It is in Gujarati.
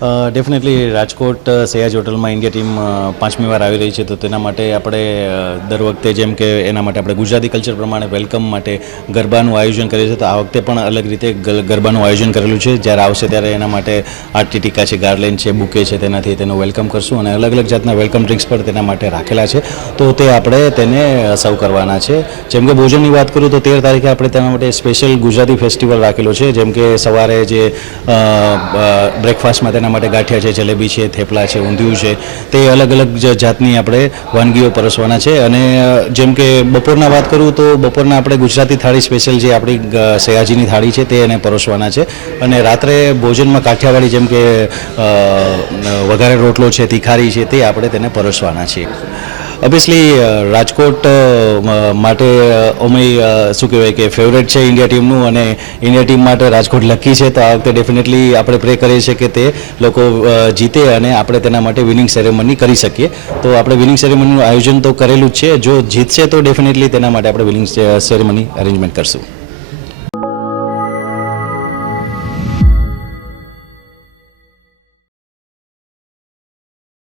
ડેફિનેટલી રાજકોટ સયાજ હોટલમાં ઇન્ડિયા ટીમ 5મી વાર આવી રહી છે, તો તેના માટે આપણે દર વખતે જેમ કે એના માટે આપણે ગુજરાતી કલ્ચર પ્રમાણે વેલકમ માટે ગરબાનું આયોજન કરીએ છીએ, તો આ વખતે પણ અલગ રીતે ગરબાનું આયોજન કરેલું છે. જ્યારે આવશે ત્યારે એના માટે આરતી ટીકા છે, ગાર્લેન્ડ છે, બુકે છે, તેનાથી તેનું વેલકમ કરશું અને અલગ અલગ જાતના વેલકમ ડ્રિંક્સ પણ તેના માટે રાખેલા છે, તો તે આપણે તેને સર્વ કરવાના છે. જેમ કે ભોજનની વાત કરું તો 13 તારીખે આપણે તેના માટે સ્પેશિયલ ગુજરાતી ફેસ્ટિવલ રાખેલો છે. જેમ કે સવારે જે બ્રેકફાસ્ટમાં તેના માટે ગાંઠિયા છે, જલેબી છે, થેપલા છે, ઊંધિયું છે, તે અલગ અલગ જાતની આપણે વાનગીઓ પરોસવાના છે. અને જેમ કે બપોરના વાત કરું તો બપોરના આપણે ગુજરાતી થાળી સ્પેશિયલ જે આપણી સયાજીની થાળી છે તે એને પરોસવાના છે. અને રાત્રે ભોજનમાં કાઠિયાવાડી જેમ કે વઘારે રોટલો છે, તીખારી છે, તે આપણે તેને પરોસવાના છીએ. ઓબ્વિયસલી રાજકોટ માટે અમે શું કહેવાય કે ફેવરેટ છે ઇન્ડિયા ટીમનું, અને ઇન્ડિયા ટીમ માટે રાજકોટ લકી છે. તો આ વખતે ડેફિનેટલી આપણે પ્રે કરીએ છીએ કે તે લોકો જીતે અને આપણે તેના માટે વિનિંગ સેરેમની કરી શકીએ. તો આપણે વિનિંગ સેરેમનીનું આયોજન તો કરેલું જ છે. જો જીતશે તો ડેફિનેટલી તેના માટે આપણે વિનિંગ સેરેમની અરેન્જમેન્ટ કરશું.